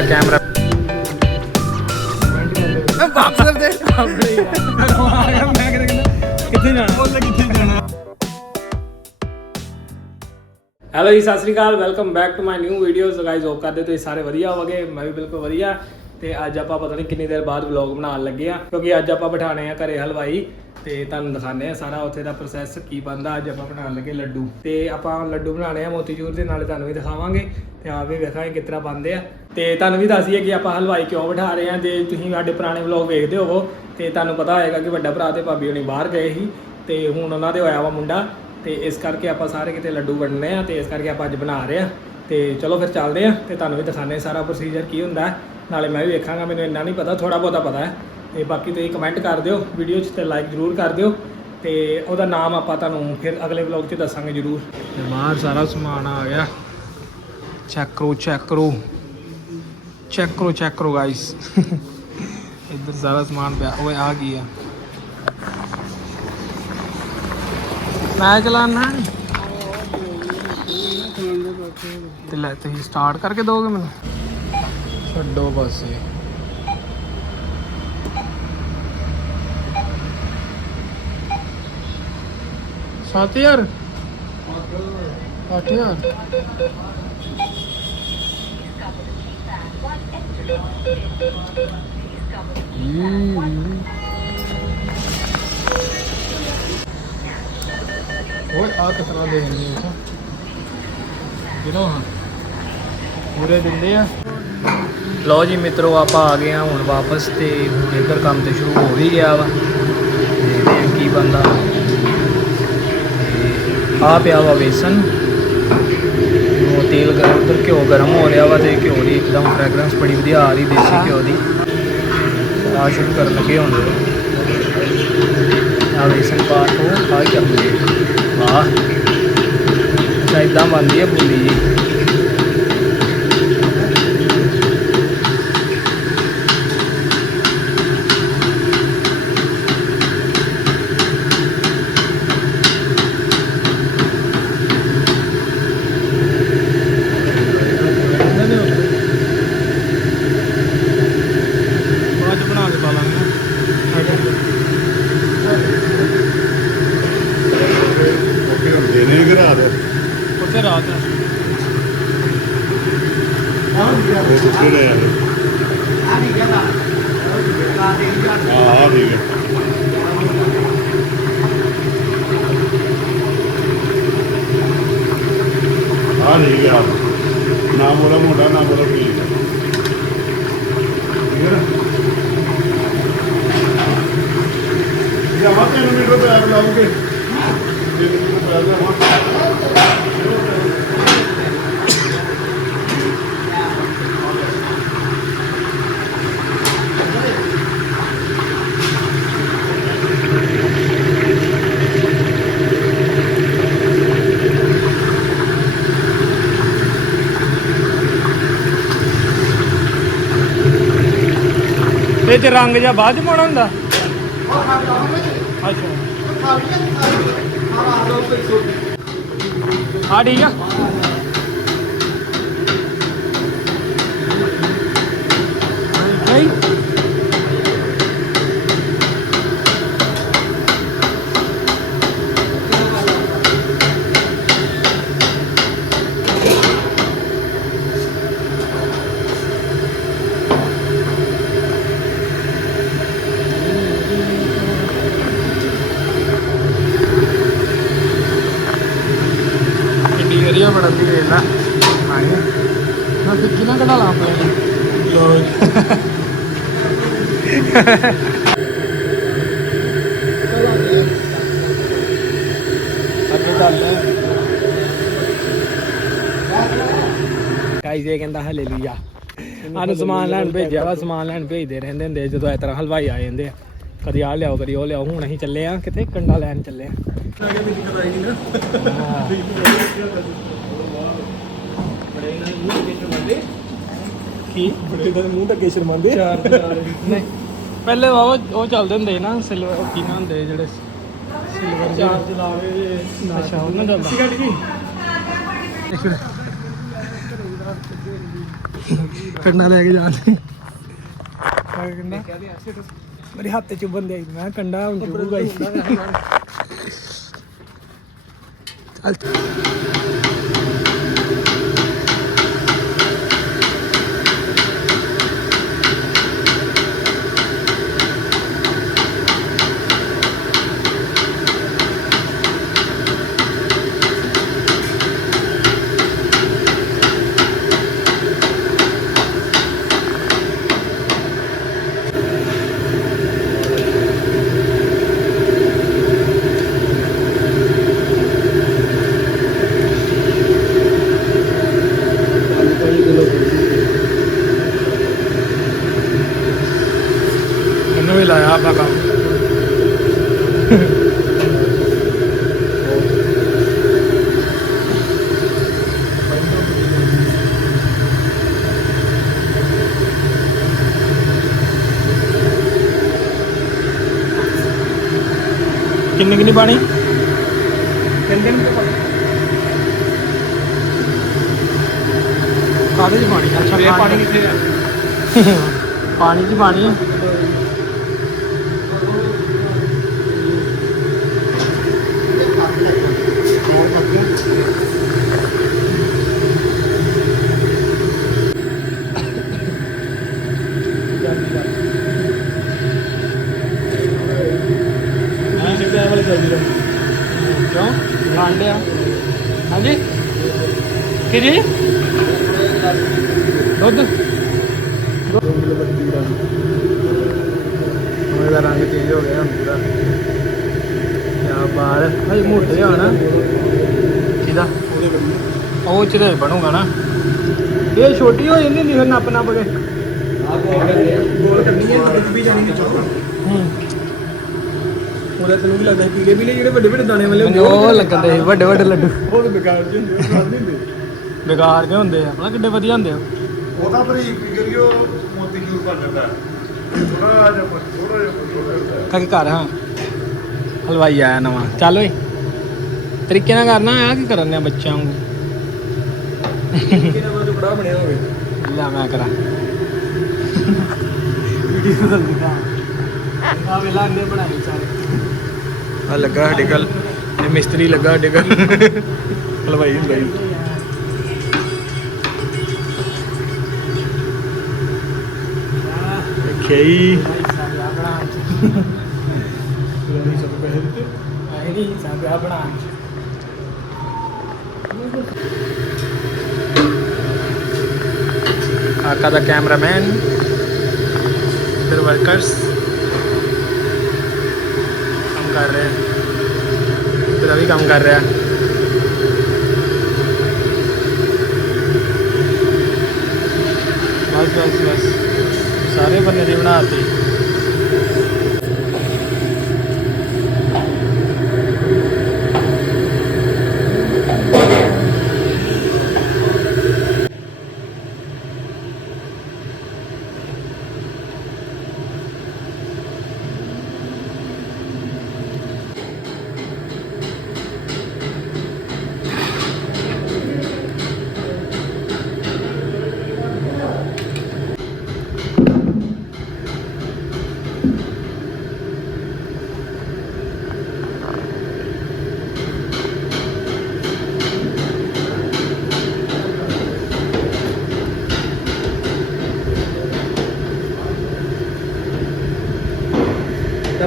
ਮੇਰਾ ਕੈਮਰਾ। ਵਾਪਸ ਕਰ ਦੇ ਮੈਂ ਕਿੱਥੇ ਜਾਣਾ ਬੋਲ ਕਿੱਥੇ ਜਾਣਾ hello ji Sat Sri Akal. Welcome back to my new videos guys hope ਕਰਦੇ ਤੁਸੀਂ ਸਾਰੇ ਵਧੀਆ ਹੋਵੋਗੇ। ਮੈਂ ਵੀ ਬਿਲਕੁਲ ਵਧੀਆ। ਤੇ ਅੱਜ ਆਪਾਂ ਪਤਾ ਨਹੀਂ ਕਿੰਨੀ ਦੇਰ ਬਾਅਦ ਵਲੌਗ ਬਣਾਉਣ ਲੱਗੇ ਆ। ਕਿਉਂਕਿ ਅੱਜ ਆਪਾਂ ਬਿਠਾਣੇ ਆ ਘਰੇ ਹਲਵਾਈ। ਤੇ ਤੁਹਾਨੂੰ ਦਿਖਾਣੇ ਆ ਸਾਰਾ ਉੱਥੇ ਦਾ ਪ੍ਰੋਸੈਸ ਕੀ ਬੰਦਾ ਅੱਜ ਆਪਾਂ ਬਣਾਉਣ ਲੱਗੇ ਲੱਡੂ। ਤੇ ਆਪਾਂ ਲੱਡੂ ਬਣਾਉਣੇ ਆ ਮੋਤੀਚੂਰ ਦੇ ਨਾਲੇ ਤੁਹਾਨੂੰ ਵੀ ਦਿਖਾਵਾਂਗੇ। ਤੇ ਆਪ ਵੀ ਵੇਖਾਂਗੇ ਕਿਸ ਤਰ੍ਹਾਂ ਬਣਦੇ ਆ। ਤੇ ਤੁਹਾਨੂੰ ਵੀ ਦੱਸੀਏ ਕਿ ਆਪਾਂ ਹਲਵਾਈ ਕਿਉਂ ਬਿਠਾ ਰਹੇ ਹਾਂ, ਜੇ ਤੁਸੀਂ ਸਾਡੇ ਪੁਰਾਣੇ ਵਲੌਗ ਵੇਖਦੇ ਹੋਵੋ, ਤੇ ਤੁਹਾਨੂੰ ਪਤਾ ਹੋਏਗਾ ਕਿ ਵੱਡਾ ਭਰਾ ਤੇ ਭਾਬੀ ਹੁਣੀ ਬਾਹਰ ਗਏ ਸੀ, ਤੇ ਹੁਣ ਉਹਨਾਂ ਦੇ ਹੋਇਆ ਵਾ ਮੁੰਡਾ, ਤੇ ਇਸ ਕਰਕੇ ਆਪਾਂ ਸਾਰੇ ਕਿਤੇ ਲੱਡੂ ਵੰਡਨੇ ਆ, ਤੇ ਇਸ ਕਰਕੇ ਆਪਾਂ ਅੱਜ ਬਣਾ ਰਹੇ ਆ। ਤੇ ਚਲੋ ਫਿਰ ਚੱਲਦੇ ਆ, ਤੇ ਤੁਹਾਨੂੰ ਵੀ ਦਿਖਾਣੇ ਸਾਰਾ ਪ੍ਰੋਸੀਜਰ ਕੀ ਹੁੰਦਾ ਨਾਲੇ ਮੈਂ ਵੀ ਵੇਖਾਂਗਾ, ਮੈਨੂੰ ਇੰਨਾ ਨਹੀਂ ਪਤਾ ਥੋੜਾ ਬਹੁਤਾ ਪਤਾ ਹੈ। ਤੇ ਬਾਕੀ ਤੁਸੀਂ ਕਮੈਂਟ ਕਰ ਦਿਓ ਵੀਡੀਓ 'ਚ ਤੇ ਲਾਈਕ ਜ਼ਰੂਰ ਕਰ ਦਿਓ। ਤੇ ਉਹਦਾ ਨਾਮ ਆਪਾਂ ਤੁਹਾਨੂੰ ਫਿਰ ਅਗਲੇ ਵਲੌਗ 'ਚ ਦੱਸਾਂਗੇ ਜ਼ਰੂਰ। ਤੇ ਬਾਹਰ ਸਾਰਾ ਸਮਾਨ ਆ ਗਿਆ। ਚੈੱਕ ਕਰੋ ਚੈੱਕ ਕਰੋ। ਚੈੱਕ ਕਰੋ ਚੈੱਕ ਕਰੋ ਗਾਇਸ ਇੱਧਰ ਸਾਰਾ ਸਮਾਨ ਪਿਆ। ਓਏ, ਆ ਗਈ ਆ? ਮੈਂ ਚਲਾਣਾ ਤੇ ਲੈ, ਤੁਸੀਂ ਸਟਾਰਟ ਕਰਕੇ ਦੋਗੇ ਮੈਨੂੰ? ਛੱਡੋ ਬਸ ਇਹ। ਸੱਤ ਹਜ਼ਾਰ? 8000 ਓਏ ਆ ਕਿਸ ਦੇ ਦਿੰਦੇ ਹੋ ਕਿਲੋ ਹਾਂ ਪੂਰੇ ਦਿੰਦੇ ਆ? ਲਓ ਜੀ ਮਿੱਤਰੋ, ਆਪਾਂ ਆ ਗਏ ਆ ਹੁਣ ਵਾਪਸ ਤੇ ਹੁਣ ਇੱਧਰ ਕੰਮ ਤੇ ਸ਼ੁਰੂ ਹੋ ਹੀ ਗਿਆ ਵਾ। ਦੇਖਦੇ ਆ ਕੀ ਬੰਦਾ ਆ ਪਿਆ ਵਾ ਵੇਸਨ ਤੇਲ ਗਰਮ ਉਧਰ ਘਿਓ ਗਰਮ ਹੋ ਰਿਹਾ ਵਾ ਤੇ ਘਿਓ ਦੀ ਇੱਕਦਮ ਫ੍ਰੈਗਰੈਂਸ ਬੜੀ ਵਧੀਆ ਆ ਰਹੀ ਦੇਸੀ ਘਿਓ ਦੀ। ਆ ਸ਼ੁਰੂ ਕਰਨ ਲੱਗੇ ਹੁਣ। ਆ ਵੇਸਨ ਪਾ ਕੇ ਆ ਜਾਂਦੇ ਵਾਹ। ਅੱਛਾ ਇਦਾਂ ਬਣਦੀ ਹੈ ਬੁੰਦੀ ਜੀ ਬਾਅਦ ਬਣਾ ਕੇ ਪਾ ਲਾਂਗੇ ਓਕੇ ਹੁੰਦੇ ਨੇ ਘਰਾ ਦੋ ਉੱਥੇ ਰਾਤ ਉਹ ਸੁੱਕੇ ਨੇ ਯਾਰ ਹਾਂ ਹਾਂ ਠੀਕ ਹੈ ਹਾਂ ਠੀਕ ਹੈ ਨਾ ਬੋਲਾ ਮੋਟਾ ਨਾ ਬੋਲਾ ਠੀਕ ਹੈ ਠੀਕ ਹੈ ਨਾ ਇਹ ਆਵਾਂ ਤੇ ਮੀਟਰ ਤੇ ਆਪ ਲਾਉਂਗੇ ਇਹ ਮੀਟਰ ਤੇ ਆਪ ਇਹ ਚ ਰੰਗ ਜਾਂ ਬਾਅਦ ਚ ਪਾਉਣਾ ਹੁੰਦਾ? ਅੱਛਾ। ਹਾਂ ਠੀਕ ਆ ਨਹੀਂ ਕਿੰਨੀ ਵਧੀਆ ਬਣਦੀ ਵੇਖ ਲੈ ਆਈ ਨਾ ਤੇ ਕਿਹਨਾਂ ਕਢਾ ਲਾ ਆਪਣੇ ਲੋ ਅੱਗੇ ਚੱਲ ਗਾਈਜ਼ ਇਹ ਕਹਿੰਦਾ ਹਾਲੇਲੂਇਆ ਆਨੂੰ ਸਮਾਨ ਲੈਣ ਭੇਜਿਆ ਵਾ ਸਮਾਨ ਲੈਣ ਭੇਜਦੇ ਰਹਿੰਦੇ ਹੁੰਦੇ ਜਦੋਂ ਇਸ ਤਰ੍ਹਾਂ ਹਲਵਾਈ ਆ ਜਾਂਦੇ ਆ। ਕਦੀ ਆ ਲਿਆਓ ਕਦੀ ਉਹ ਲਿਆਓ ਹੁਣ ਅਸੀਂ ਚੱਲੇ ਆ ਕਿਤੇ ਕੰਡਾ ਲੈਣ ਚੱਲੇ ਆ। ਹਾਂ। ਕੀ? ਬੜੇ ਦਾ ਮੂੰਹ ਢੱਕੇ ਸ਼ਰਮਾਂਦੇ ਚਾਰ ਨਹੀਂ ਪਹਿਲੇ ਉਹ ਉਹ ਚੱਲਦੇ ਹੁੰਦੇ ਨਾ ਸਿਲਵਰ ਕੀ ਨਾ ਹੁੰਦੇ ਜਿਹੜੇ ਸਿਲਵਰ ਚਾਰ ਅੱਛਾ ਉਹਨਾਂ ਗਈ ਲੈ ਕੇ ਜਾਂਦੇ। ਮੇਰੇ ਹੱਥ ਚ ਬੰਦੇ ਆਈ ਮੈਂ ਕੰਡਾ ਹੁਣ ਚੁਗੂਗਾ ਚੱਲ। ਕਿੰਨੀ ਕਿੰਨੀ ਪਾਣੀ? ਕਿੰਨੇ ਪਾਣੀ ਕਾਹਦੇ ਚ ਪਾਣੀ? ਅੱਛਾ ਪਾਣੀ ਕਿੱਥੇ ਆ? ਪਾਣੀ ਚ ਪਾਣੀ ਆ ਕਿਉਂ ਗਾਂਡਿਆ ਹਾਂਜੀ ਕਿਹਦੀ ਦੁੱਧ ਉਹਦਾ ਰੰਗ ਚੇਂਜ ਹੋ ਗਿਆ ਹੁਣ ਪੂਰਾ ਯਾ ਬਾਹਰ ਭਾਈ ਮੋਟੇ ਆ ਨਾ ਕਿਹਦਾ ਉਹ ਤੇ ਬਣੂਗਾ ਨਾ। ਇਹ ਛੋਟੀ ਹੋ ਜਾਂਦੀ ਹੁੰਦੀ ਫਿਰ ਨੱਪ ਨੱਪ ਕੇ। ਗੋਲ ਕਰਨੀ ਹੈ ਵਿੱਚ ਵੀ ਜਾਣੀ ਹੈ ਹੂੰ ਉਹਦਾ ਤੈਨੂੰ ਵੀ ਲੱਗਦਾ ਕੀੜੇ ਵੀ ਨੇ ਜਿਹੜੇ ਵੱਡੇ ਵੱਡੇ ਦਾਣੇ ਵਾਲੇ ਮੈਨੂੰ ਉਹ ਲੱਗਣ ਦੇ ਵੱਡੇ ਵੱਡੇ ਲੱਡੂ। ਉਹ ਤਾਂ ਬੇਕਾਰ ਜਿਹੇ ਹੁੰਦੇ ਉਹ ਨਹੀਂ ਹੁੰਦੇ ਬੇਕਾਰ ਦੇ ਹੁੰਦੇ ਆ ਭਲਾ ਕਿੱਡੇ ਵਧੀਆ ਹੁੰਦੇ ਆ। ਉਹਦਾ ਬਰੀਕ ਵੀ ਕਰਿਓ ਮੋਤੀ ਚੂਰ ਬਣ ਜਾਂਦਾ ਥੋੜਾ ਜਿਹਾ ਥੋੜਾ ਜਿਹਾ ਥੋੜਾ ਜਿਹਾ ਹਾਂ। ਹਲਵਾਈ ਆਇਆ ਨਵਾਂ। ਚੱਲ ਓਏ। ਤਰੀਕੇ ਨਾਲ ਕਰਨਾ ਆ ਕੀ ਕਰਨ ਆ ਬੱਚਿਆਂ ਨੂੰ ਕਿਹਨਾਂ ਦਾ ਟੁਕੜਾ ਬਣਿਆ ਹੋਵੇ ਲੈ ਮੈਂ ਕਰਾਂ। ਵੀਡੀਓ ਦਾ ਦਿਖਾ ਆ ਵੇਲਾ ਅੰਡੇ ਬਣਾਏ ਸਾਰੇ। ਆ ਲੱਗਾ ਸਾਡੇ ਕੋਲ ਇਹ ਮਿਸਤਰੀ ਲੱਗਾ ਸਾਡੇ ਕੋਲ। ਹਲਵਾਈ ਹੁੰਦਾ ਹੀ। ਓਕੇ ਕਾਕਾ ਦਾ ਕੈਮਰਾਮੈਨ ਫਿਰ ਵਰਕਰਸ ਕੰਮ ਕਰ ਰਹੇ हैं ਫਿਰ ਅਭੀ ਕੰਮ ਕਰ ਰਿਹਾ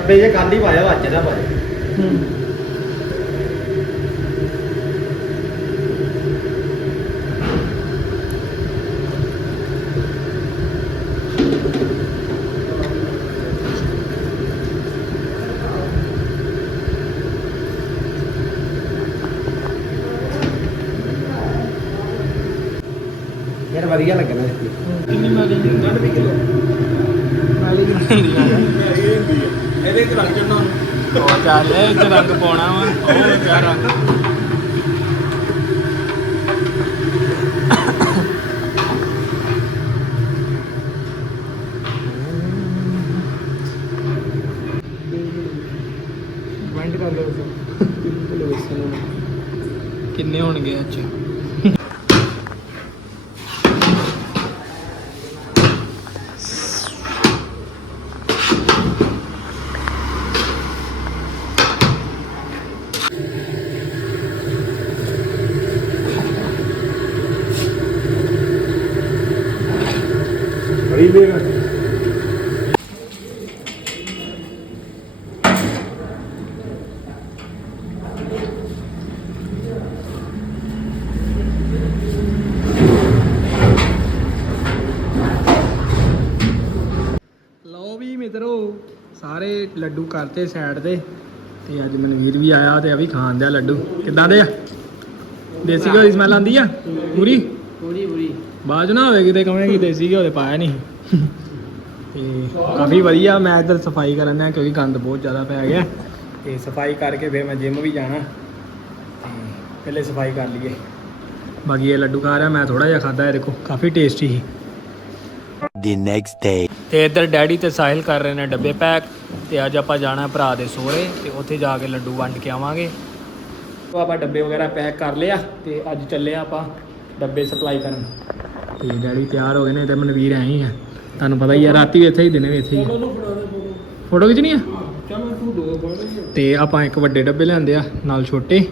ਡੱਬੇ ਜੇ ਕੱਲ ਹੀ ਪਾਇਆ ਵੱਜ ਨਾ ਪਾਇਆ। ਯਾਰ ਵਧੀਆ ਲੱਗਣਾ ਇਸ ਕਿੰਨੀ ਮੈਲੀ ਡੱਡ ਵੀ ਕਿਲੋ ਮੈਲੀ ਹੁੰਦੀ ਆ ਇਹ ਹੁੰਦੀ ਹੈ ਇਹਦੇ ਤੇ ਰੰਗ ਚੜਨਾ ਉਹ ਚੱਲ ਇਹ ਚ ਰੰਗ ਪਾਉਣਾ ਵਾ ਉਹ ਕਿਆ ਰੰਗ ਕਮੈਂਟ ਕਰ ਲਓ ਕਿੰਨੇ ਹੋਣਗੇ ਅੱਜ? ਮਿੱਤਰੋ ਸਾਰੇ ਲੱਡੂ ਕਰਤੇ ਸਾਈਡ ਤੇ ਤੇ ਅੱਜ ਮਨਵੀਰ ਵੀ ਆਇਆ ਤੇ ਆ ਵੀ ਖਾਣ ਦਿਆ ਲੱਡੂ। ਕਿੱਦਾਂ ਦੇ ਆ? ਦੇਸੀ ਘਿਓ ਦੀ ਸਮੈਲ ਆਂਦੀ ਆ? ਪੂਰੀ? ਪੂਰੀ ਪੂਰੀ। ਬਾਅਦ 'ਚ ਨਾ ਹੋਵੇ ਕਿਤੇ ਕਹਵੇਂ ਕਿ ਦੇਸੀ ਘਿਓ ਦੇ ਪਾਇਆ ਨਹੀਂ ਤੇ ਕਾਫੀ ਵਧੀਆ ਮੈਂ ਇੱਧਰ ਸਫ਼ਾਈ ਕਰਨ ਆ ਕਿਉਂਕਿ ਗੰਦ ਬਹੁਤ ਜ਼ਿਆਦਾ ਪੈ ਗਿਆ। ਤੇ ਸਫ਼ਾਈ ਕਰਕੇ ਫਿਰ ਮੈਂ ਜਿਮ ਵੀ ਜਾਣਾ। ਤੇ ਪਹਿਲੇ ਸਫ਼ਾਈ ਕਰ ਲਈਏ। ਬਾਕੀ ਇਹ ਲੱਡੂ ਖਾ ਰਿਹਾ ਮੈਂ ਥੋੜਾ ਜਿਹਾ ਖਾਦਾ ਹੈ ਦੇਖੋ ਕਾਫੀ ਟੇਸਟੀ ਸੀ। The next day. ਤੇ ਇੱਧਰ ਡੈਡੀ ਤੇ ਸਾਹਿਲ ਕਰ ਰਹੇ ਨੇ ਡੱਬੇ ਪੈਕ ਤੇ ਅੱਜ ਆਪਾਂ ਜਾਣਾ ਭਰਾ ਦੇ ਸੋਹਰੇ ਤੇ ਉੱਥੇ ਜਾ ਕੇ ਲੱਡੂ ਵੰਡ ਕੇ ਆਵਾਂਗੇ। ਤੋਂ ਆਪਾਂ ਡੱਬੇ ਵਗੈਰਾ ਪੈਕ ਕਰ ਲਿਆ ਤੇ ਅੱਜ ਚੱਲੇ ਆਪਾਂ ਡੱਬੇ ਸਪਲਾਈ ਕਰਨ। ਤੇ ਡੈਡੀ ਤਿਆਰ ਹੋ ਗਏ ਨੇ, ਤੇ ਮਨਵੀਰ ਐਂ ਹੀ ਆ। ਤੁਹਾਨੂੰ ਪਤਾ ਹੀ ਆ, ਰਾਤੀ ਵੀ ਇੱਥੇ ਹੀ, ਦਿਨੇ ਵੀ ਇੱਥੇ ਹੀ ਫੋਟੋ ਖਿੱਚਣੀ ਆ? ਤੇ ਆਪਾਂ ਇੱਕ ਵੱਡੇ ਡੱਬੇ ਲਿਆਂਦੇ ਆ, ਨਾਲ ਛੋਟੇ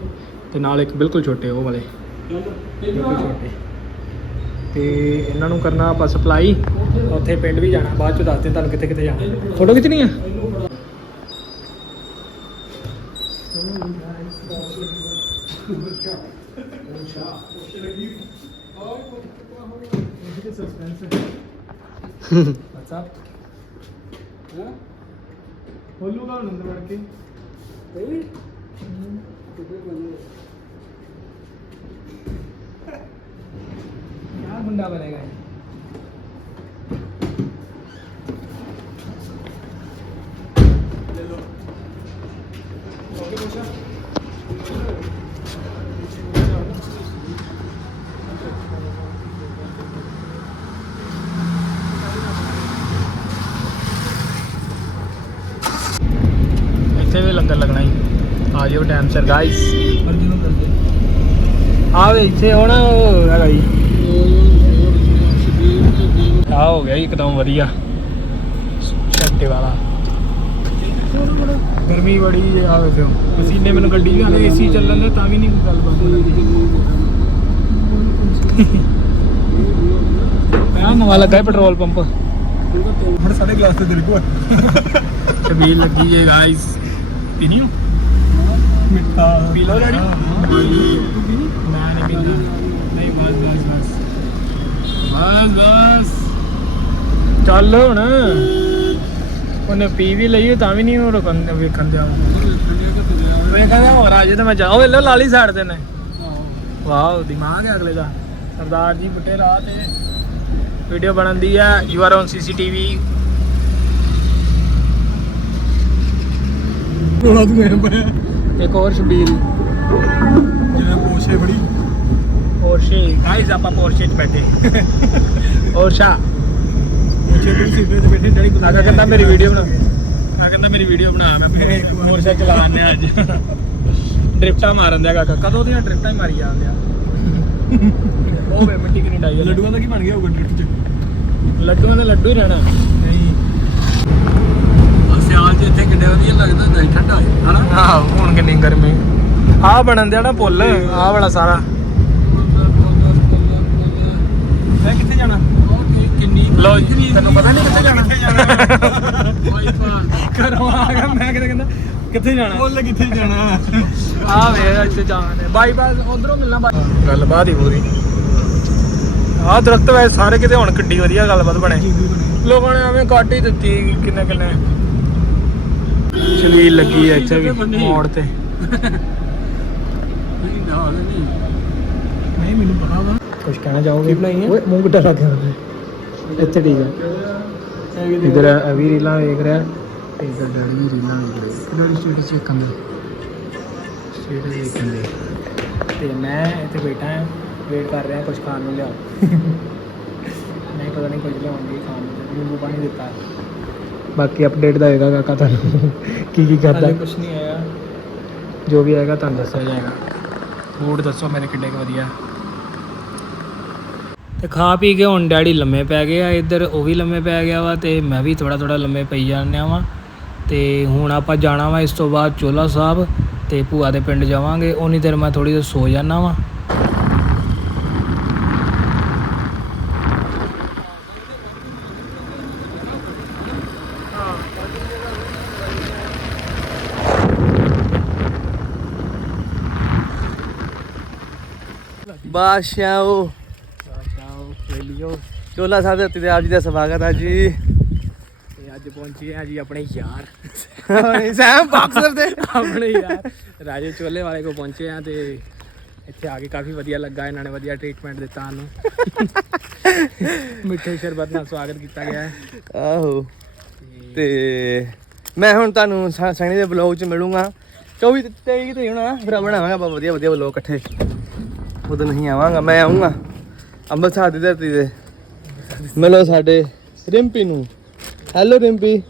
ਤੇ ਨਾਲ ਇੱਕ ਬਿਲਕੁਲ ਛੋਟੇ ਉਹ ਵਾਲੇ। ਬਿਲਕੁਲ ਛੋਟੇ। ਤੇ ਇਹਨਾਂ ਨੂੰ ਕਰਨਾ ਆਪਾਂ ਸਪਲਾਈ ਉੱਥੇ ਪਿੰਡ ਵੀ ਜਾਣਾ ਬਾਅਦ ਚ ਦੱਸਦੇ ਤੁਹਾਨੂੰ ਕਿੱਥੇ ਕਿੱਥੇ ਜਾਣਾ। ਫੋਟੋ ਖਿੱਚਣੀ ਆ? ਖੋਲੂਗਾ ਹੁਣ ਅੰਦਰ ਵੜ ਕੇ। क्या गुंडा बनेगा ये? ਇੱਥੇ ਵੀ ਲੰਗਰ ਲੱਗਣਾ ਹੀ ਆ ਜਿਓ ਟਾਈਮ ਸਿਰ ਗਾਇਸ ਆ ਵੇ ਇੱਥੇ ਹੁਣ ਉਹ ਹੈਗਾ ਜੀ ਆ ਹੋ ਗਿਆ ਇੱਕਦਮ ਵਧੀਆ। ਛੱਟੇ ਵਾਲਾ। ਗਰਮੀ ਬੜੀ ਜੇ ਆ ਵੇਖੋ ਪਸੀਨੇ ਮੈਨੂੰ ਗੱਡੀ ਵੀ ਆਉਂਦੇ ਏਸੀ ਚੱਲਣ ਦੇ ਤਾਂ ਵੀ ਨਹੀਂ ਕੋਈ ਗੱਲ ਬਣਦੀ ਆ ਨਵਾਂ ਲੱਗਾ ਪੈਟਰੋਲ ਪੰਪ। ਹੁਣ ਸਾਡੇ ਗਲਾਸ ਤੇ ਦਿਲ ਕੋ ਛਬੀਲ ਲੱਗੀ ਜੇ ਗਾਇਸ ਪੀਣੀ ਹੋ? ਮਿੱਠਾ। ਪੀ ਲਓ ਡੈਡੀ। ਮੈਂ ਨਹੀਂ ਪੀਂਦਾ। ਨਹੀਂ ਬਸ ਬਸ। ਬਸ ਬਸ। ਚੱਲ ਹੁਣ। ਉਹਨੇ ਪੀ ਵੀ ਲਈ ਤਾਂ ਵੀ ਨਹੀਂ ਉਹ ਰੁਕਣ ਵੇਖਣ ਦਿਆ ਵੇ ਕਹਿੰਦਾ ਹੋਰ ਆ ਜੇ ਤਾਂ ਮੈਂ ਜਾ ਉਹ ਵੇਲੋ ਲਾਲੀ ਸਾਈਡ ਤੇ ਨੇ। ਵਾਓ ਦਿਮਾਗ ਹੈ ਅਗਲੇ ਦਾ। ਸਰਦਾਰ ਜੀ ਬੁੱਟੇ ਰਾਹ ਤੇ ਵੀਡੀਓ ਬਣਦੀ ਹੈ ਯੂ ਆਰ ਔਨ ਸੀਸੀਟੀਵੀ ਰੋਣਾ ਤੂੰ ਐ ਪਿਆ। ਇੱਕ ਹੋਰ ਸ਼ਬੀਲ। ਜਿਵੇਂ ਪੋਛੇ ਫੜੀ। ਪੋਰਸ਼ੇ ਗਾਇਸ ਆਪਾਂ ਪੋਰਸ਼ੇ 'ਚ ਬੈਠੇ। ਪੋਰਸ਼ਾ ਪੋਛੇ ਫੜੀ ਸਿੱਧੇ ਤੇ ਬੈਠੇ ਡੈਡੀ ਕਾਕਾ ਕਹਿੰਦਾ ਮੇਰੀ ਵੀਡੀਓ ਬਣਾ। ਕਾਕਾ ਕਹਿੰਦਾ ਮੇਰੀ ਵੀਡੀਓ ਬਣਾ ਮੈਂ ਮੋਟਰਸਾਈਕਲ ਚਲਾਉਂਦੇ ਆ ਅੱਜ। ਡ੍ਰਿਫਟਾਂ ਮਾਰਨ ਦਿਆ ਕਾਕਾ ਕਦੋਂ ਦੀਆਂ ਡ੍ਰਿਫਟਾਂ ਹੀ ਮਾਰੀ ਜਾਂਦੇ ਆ। ਉਹ ਵੇ ਮਿੱਟੀ ਕਿੰਨੀ ਡਾਈ ਆ। ਲੱਡੂਆਂ ਦਾ ਕੀ ਬਣ ਗਿਆ ਹੋਊਗਾ ਡ੍ਰਿਫਟ ਚ? ਲੱਡੂਆਂ ਦਾ ਲੱਡੂ ਹੀ ਰਹਿਣਾ। ਨਹੀਂ। ਸਿਆਲ ਚ ਇੱਥੇ ਕਿੰਨੇ ਵਧੀਆ ਲੱਗਦਾ ਹੁੰਦਾ ਸੀ ਠੰਡਾ ਹਨਾ? ਆਹ ਹੁਣ ਕਿੰਨੀ ਗਰਮੀ। ਆ ਬਣਨ ਦਿਆ ਨਾ ਪੁੱਲ ਆ ਵਾਲਾ ਸਾਰਾ ਮੈਂ ਕਿੱਥੇ ਜਾਣਾ ਕਿੰਨੀ ਲੋ ਜੀ। ਤੈਨੂੰ ਪਤਾ ਨਹੀਂ ਕਿੱਥੇ ਜਾਣਾ। ਘਰੋਂ ਆ ਗਿਆ ਮੈਂ ਕਿਤੇ ਕਹਿੰਦਾ ਕਿੱਥੇ ਜਾਣਾ? ਮੁੱਲ ਕਿੱਥੇ ਜਾਣਾ। ਆ ਵੇ ਇੱਥੇ ਜਾਣੇ ਬਾਈਪਾਸ ਉਧਰੋਂ ਮਿਲਣਾ ਬਾਈ ਗੱਲਬਾਤ ਹੀ ਪੂਰੀ। ਆ ਦਰਖਤ ਵੈ ਸਾਰੇ ਕਿਤੇ ਹੁਣ ਕਿੱਡੀ ਵਧੀਆ ਗੱਲਬਾਤ ਬਣੇ। ਲੋਕਾਂ ਨੇ ਐਵੇਂ ਕੱਟ ਹੀ ਦਿੱਤੀ ਕਿੰਨੇ ਕਿੰਨੇ। ਛਲੀਲ ਲੱਗੀ ਐ ਇੱਥੇ ਵੀ ਮੋੜ ਤੇ। ਨਹੀਂ ਨਾਲ ਨਹੀਂ। ਨਹੀਂ ਮੈਨੂੰ ਪਤਾ ਵਾ। ਕੁਝ ਕਹਿਣਾ ਚਾਹੋਗੇ? ਓਏ ਮੂੰਹ ਕਿੱਡਾ ਲੱਗ ਗਿਆ। ਇੱਥੇ ਠੀਕ ਹੈ ਇਧਰ ਅਵੀ ਰੀਲਾਂ ਵੇਖ ਰਿਹਾ। ਤੇ ਇਧਰ ਡੈਡੀ ਵੀ ਰੀਲਾਂ ਵੇਖ ਰਿਹਾ। ਕਿਹੜੀ ਸਟੇਟਸ ਚੈੱਕ ਕਰਦੇ ਸਟੇਟਸ ਦੇਖਦੇ ਤੇ ਮੈਂ ਇੱਥੇ ਬੈਠਾ ਹਾਂ ਵੇਟ ਕਰ ਰਿਹਾ ਕੁਝ ਖਾਣ ਨੂੰ ਲਿਆਓ। ਨਹੀਂ ਪਤਾ ਨਹੀਂ ਕੁਝ ਲਿਆਉਣਗੇ ਖਾਣ ਨੂੰ। ਨਿੰਬੂ ਪਾਣੀ ਦਿੱਤਾ। ਬਾਕੀ ਅਪਡੇਟ ਦਾ ਹੋਏਗਾ ਕਾਕਾ ਤੁਹਾਨੂੰ। ਕੀ ਕੀ ਕਰਦਾ ਕੁਝ ਨਹੀਂ ਆਇਆ। ਜੋ ਵੀ ਆਏਗਾ ਤੁਹਾਨੂੰ ਦੱਸਿਆ ਜਾਏਗਾ। ਫੂਡ ਦੱਸੋ ਮੇਰੇ ਕਿੱਡੇ ਕੁ ਵਧੀਆ। ਤੇ ਖਾ ਪੀ ਕੇ ਹੁਣ ਡੈਡੀ ਲੰਮੇ ਪੈ ਗਏ ਆ, ਇੱਧਰ ਉਹ ਵੀ ਲੰਮੇ ਪੈ ਗਿਆ ਵਾ ਤੇ ਮੈਂ ਵੀ ਥੋੜਾ ਥੋੜਾ ਲੰਮੇ ਪਈ ਜਾਂਦਿਆ ਵਾਂ। ਤੇ ਹੁਣ ਆਪਾਂ ਜਾਣਾ ਵਾ ਇਸ ਤੋਂ ਬਾਅਦ ਚੋਲਾ ਸਾਹਿਬ ਤੇ ਭੂਆ ਦੇ ਪਿੰਡ ਜਾਵਾਂਗੇ ਉਨੀ ਦੇਰ ਮੈਂ ਥੋੜੀ ਦੇਰ ਸੋ ਜਾਣਾ ਵਾ। ਉਹ ਚੋਲਾ ਸਾਹਿਬ ਦੇ ਉੱਤੇ ਆਪ ਜੀ ਦਾ ਸਵਾਗਤ ਹੈ ਜੀ। ਤੇ ਅੱਜ ਪਹੁੰਚੇ ਆ ਜੀ ਆਪਣੇ ਯਾਰ। ਸੈਮ ਬਾਕਸਰ ਦੇ ਆਪਣੇ ਯਾਰ। ਰਾਜੇ ਚੋਲੇ ਵਾਲੇ ਕੋ ਪਹੁੰਚੇ ਆ ਤੇ ਇੱਥੇ ਆ ਕੇ ਕਾਫੀ ਵਧੀਆ ਲੱਗਾ। ਇਹਨਾਂ ਨੇ ਵਧੀਆ ਟ੍ਰੀਟਮੈਂਟ ਦਿੱਤਾ ਸਾਨੂੰ। ਮਿੱਠੇ ਸ਼ਰਬਤ ਨਾਲ ਸਵਾਗਤ ਕੀਤਾ ਗਿਆ ਆਹੋ। ਤੇ ਮੈਂ ਹੁਣ ਤੁਹਾਨੂੰ ਸਣੀ ਦੇ ਬਲੌਗ 'ਚ ਮਿਲੂੰਗਾ। 24 ਤੇ 23 ਤੇ ਹੋਣਾ ਫਿਰ ਬਣਾਵਾਂਗਾ ਆਪਾਂ ਵਧੀਆ ਵਧੀਆ ਬਲੌਗ ਇਕੱਠੇ। ਉਦੋਂ ਨਹੀਂ ਆਵਾਂਗਾ ਮੈਂ ਆਉਂਗਾ ਅੰਮ੍ਰਿਤਸਰ ਦੀ ਧਰਤੀ ਤੇ। ਮਿਲੋ ਸਾਡੇ ਰਿੰਪੀ ਨੂੰ। ਹੈਲੋ ਰਿੰਪੀ।